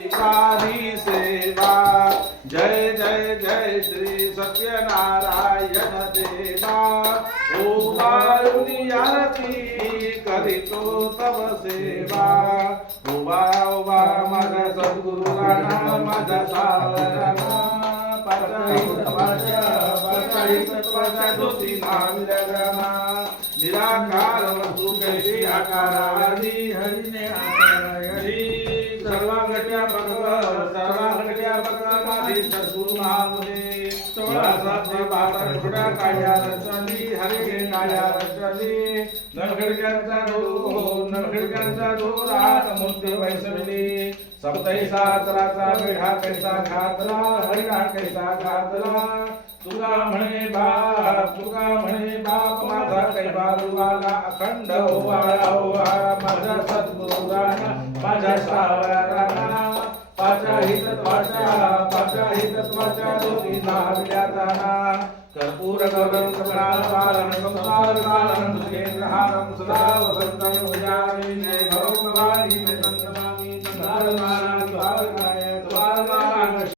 सारी सेवा जय जय जय श्री सत्यनारायण देवा उबारुनी आरती करीतो तव सेवा उबा उबा माझा सद्गुरु राणा माझा सावराना पाचाही दोषी नाविरगना निराकार वस्तू कैसी आकारादी हरिने आकारायी सर्वांगट्या बघ माझी सद्गुरु नामने सोळासाचे बारा घोडा काया रचली हरिगे काया रचली नरखडक्यांचा डोरा मूर्ती वैसवली सप्तही सातराचा मेढा कैसा घातला हरिणा कैसा घातला तुका म्हणे बाप माझा कैसा रुवाला अखंड ओवाळा माझा सद्गुरु राणा माझ्या सावराना पाचाही तत्वाच्या दोषी नाविल्या जाना कर्पूर गौरम कमलापालन संसार कालन सुखेंद्रहारम सदा वसंतं भजामि जय भगवानी में संतमामि संसार